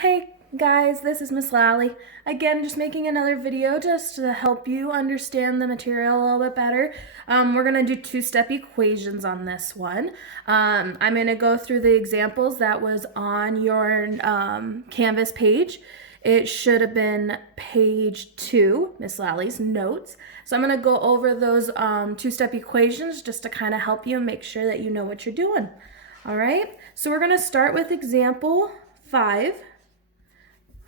Hey guys, this is Miss Lalley. Again, just making another video just to help you understand the material a little bit better. We're going to do two-step equations on this one. I'm going to go through the examples that was on your Canvas page. It should have been page 2, Miss Lalley's notes. So I'm going to go over those two-step equations just to kind of help you make sure that you know what you're doing. All right, so we're going to start with example 5.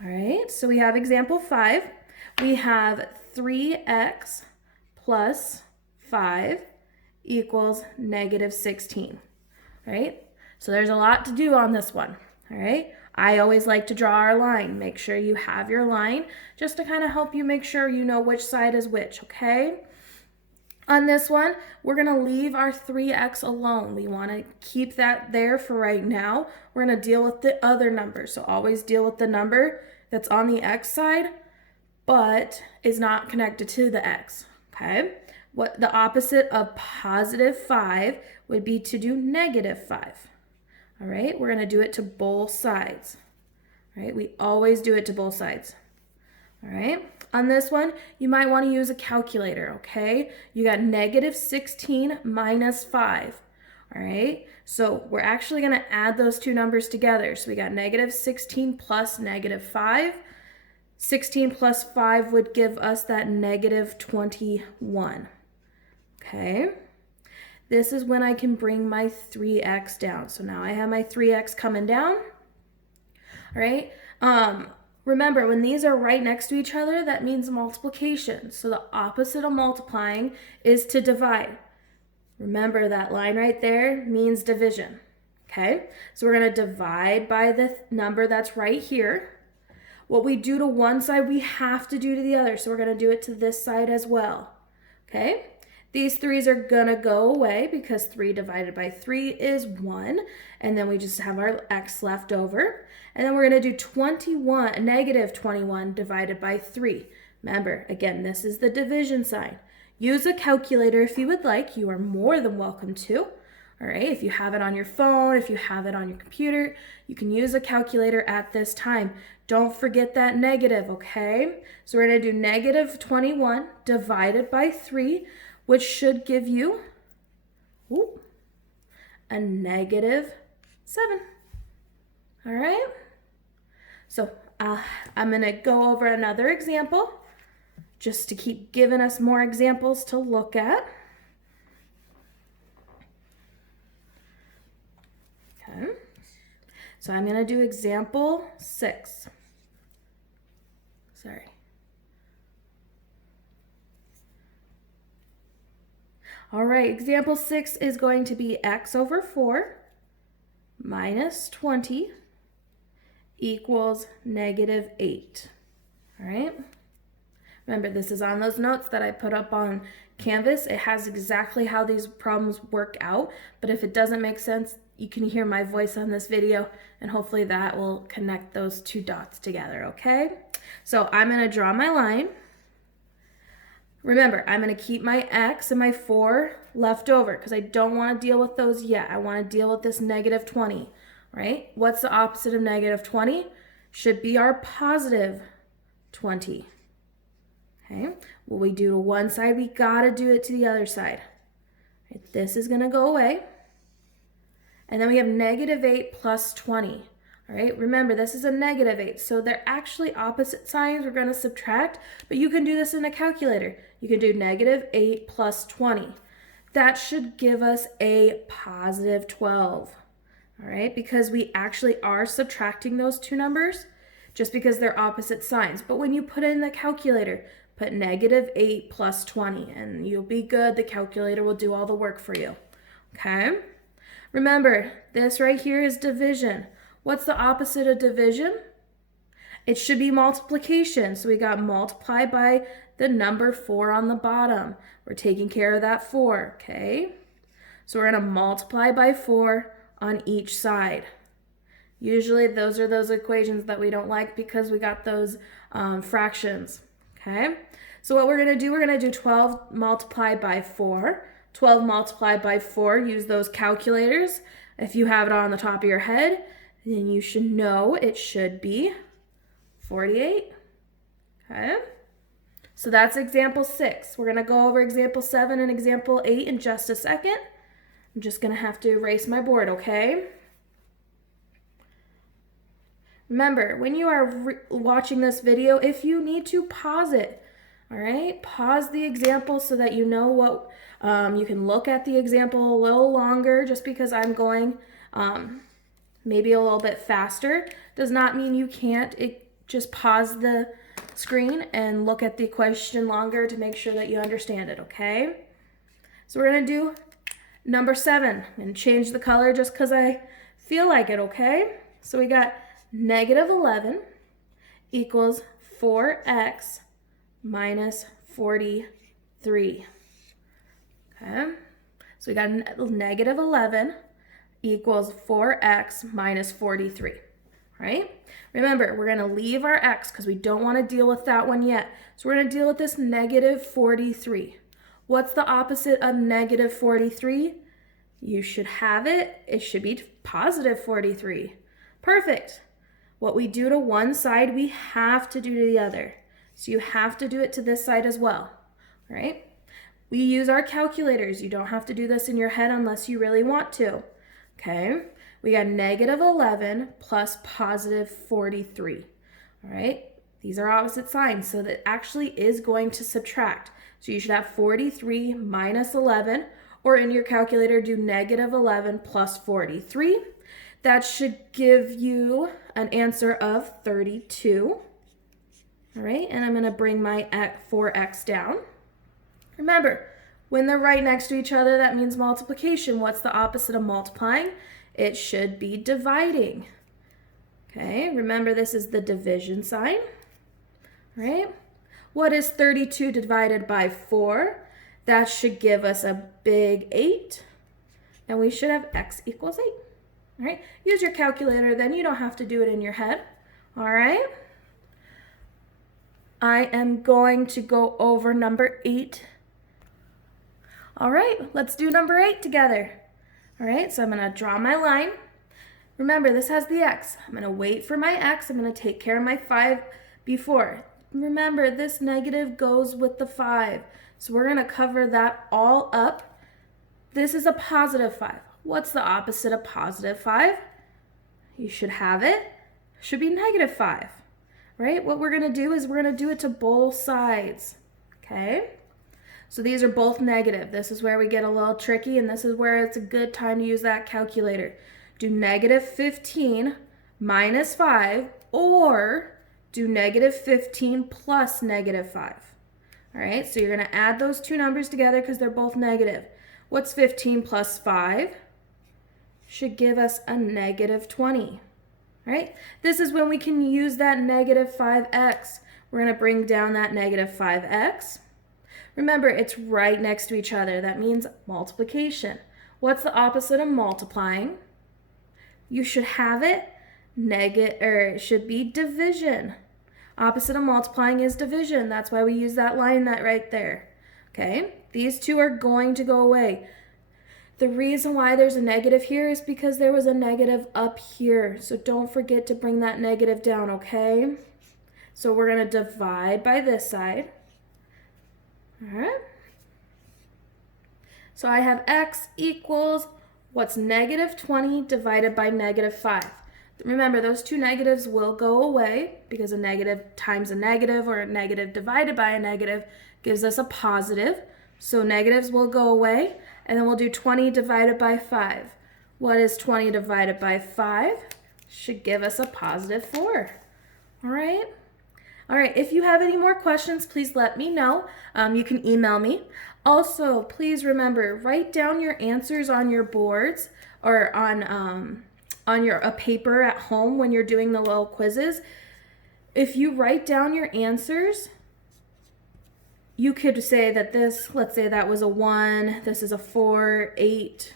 All right, so we have example 5. We have 3x plus 5 equals negative 16. All right, so there's a lot to do on this one. All right, I always like to draw our line. Make sure you have your line just to kind of help you make sure you know which side is which, okay? On this one, we're going to leave our 3x alone. We want to keep that there for right now. We're going to deal with the other number. So always deal with the number that's on the x side, but is not connected to the x, okay? What the opposite of positive 5 would be to do negative 5. All right, we're going to do it to both sides. All right, we always do it to both sides. All right, on this one, you might want to use a calculator, okay? You got negative 16 minus 5, all right? So we're actually going to add those two numbers together. So we got negative 16 plus negative 5. 16 plus 5 would give us that negative 21, okay? This is when I can bring my 3x down. So now I have my 3x coming down, all right? Remember, when these are right next to each other, that means multiplication. So the opposite of multiplying is to divide. Remember, that line right there means division, okay? So we're going to divide by the number that's right here. What we do to one side, we have to do to the other. So we're going to do it to this side as well, okay? These 3's are going to go away because 3 divided by 3 is 1. And then we just have our x left over. And then we're going to do negative 21 divided by 3. Remember, again, this is the division sign. Use a calculator if you would like. You are more than welcome to. All right, if you have it on your phone, if you have it on your computer, you can use a calculator at this time. Don't forget that negative, okay? So we're going to do negative 21 divided by 3, which should give you a negative 7. All right? So I'm going to go over another example just to keep giving us more examples to look at. Okay. So I'm going to do example 6. Sorry. All right, example 6 is going to be x over 4 minus 20 equals negative 8. All right. Remember, this is on those notes that I put up on Canvas. It has exactly how these problems work out, but if it doesn't make sense, you can hear my voice on this video, and hopefully that will connect those two dots together, okay? So I'm going to draw my line. Remember, I'm going to keep my x and my 4 left over because I don't want to deal with those yet. I want to deal with this negative 20, right? What's the opposite of negative 20? Should be our positive 20. Okay, what we do to one side, we got to do it to the other side. Right, this is going to go away. And then we have negative 8 plus 20. All right, remember, this is a negative 8, so they're actually opposite signs. We're going to subtract, but you can do this in a calculator. You can do negative 8 plus 20. That should give us a positive 12, all right, because we actually are subtracting those two numbers just because they're opposite signs. But when you put it in the calculator, put negative 8 plus 20, and you'll be good. The calculator will do all the work for you, okay? Remember, this right here is division. What's the opposite of division? It should be multiplication. So we got multiply by the number 4 on the bottom. We're taking care of that 4, okay? So we're going to multiply by 4 on each side. Usually those are those equations that we don't like because we got those fractions, okay? So what we're going to do, we're going to do 12 multiplied by 4. 12 multiplied by 4, use those calculators. If you have it on the top of your head, then you should know it should be 48. Okay? So that's example 6. We're going to go over example 7 and example 8 in just a second. I'm just going to have to erase my board, okay? Remember, when you are watching this video, if you need to, pause it. All right? Pause the example so that you know what, you can look at the example a little longer. Just because I'm going maybe a little bit faster does not mean you can't. Just pause the screen and look at the question longer to make sure that you understand it, okay? So we're going to do number 7 and change the color just because I feel like it, okay? So we got -11 equals 4x minus 43. Okay, so we got -11 equals 4x minus 43, right? Remember, we're going to leave our x because we don't want to deal with that one yet. So we're going to deal with this -43. What's the opposite of -43? You should have it. It should be +43. Perfect. What we do to one side, we have to do to the other. So you have to do it to this side as well, right? We use our calculators. You don't have to do this in your head unless you really want to, okay? We got -11 plus +43, all right? These are opposite signs, so that actually is going to subtract. So you should have 43 minus 11, or in your calculator, do -11 plus 43. That should give you an answer of 32. All right, and I'm going to bring my 4x down. Remember, when they're right next to each other, that means multiplication. What's the opposite of multiplying? It should be dividing. Okay, remember this is the division sign. All right, what is 32 divided by 4? That should give us a big 8. And we should have x equals 8. All right, use your calculator then. You don't have to do it in your head. All right. I am going to go over number 8. All right, let's do number 8 together. All right, so I'm going to draw my line. Remember, this has the x. I'm going to wait for my x. I'm going to take care of my 5 before. Remember, this negative goes with the 5. So we're going to cover that all up. This is a +5. What's the opposite of +5? You should have it. Should be -5, right? What we're going to do is we're going to do it to both sides, okay? So these are both negative. This is where we get a little tricky, and this is where it's a good time to use that calculator. Do -15 minus 5, or do -15 plus -5. All right, so you're going to add those two numbers together because they're both negative. What's 15 plus 5? Should give us a -20. Right? This is when we can use that -5x. We're going to bring down that -5x. Remember, it's right next to each other. That means multiplication. What's the opposite of multiplying? You should have it it should be division. Opposite of multiplying is division. That's why we use that line right there. Okay? These two are going to go away. The reason why there's a negative here is because there was a negative up here. So don't forget to bring that negative down, okay? So we're going to divide by this side. All right. So I have x equals, what's -20 divided by -5. Remember, those two negatives will go away because a negative times a negative or a negative divided by a negative gives us a positive. So negatives will go away. And then we'll do 20 divided by 5. What is 20 divided by 5? Should give us a +4. All right? All right, if you have any more questions, please let me know. You can email me. Also, please remember, write down your answers on your boards or on a paper at home when you're doing the little quizzes. If you write down your answers, you could say that this, let's say that was a 1, this is a 4, 8,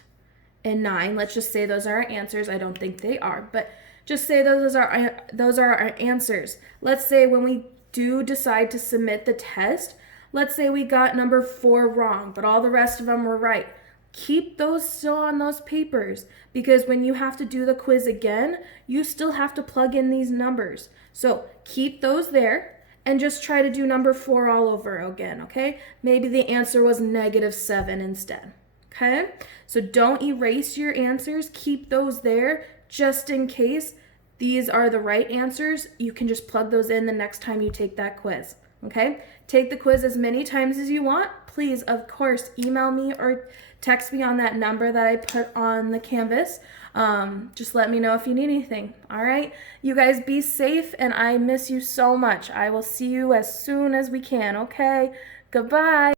and 9. Let's just say those are our answers. I don't think they are, but just say those are our answers. Let's say when we do decide to submit the test, let's say we got number 4 wrong, but all the rest of them were right. keep those still on those papers, because when you have to do the quiz again, you still have to plug in these numbers. So keep those there and just try to do number 4 all over again, okay? Maybe the answer was -7 instead, okay? So don't erase your answers. Keep those there just in case these are the right answers. You can just plug those in the next time you take that quiz, okay? Take the quiz as many times as you want. Please, of course, email me or text me on that number that I put on the canvas. Just let me know if you need anything, all right? You guys be safe, and I miss you so much. I will see you as soon as we can, okay? Goodbye.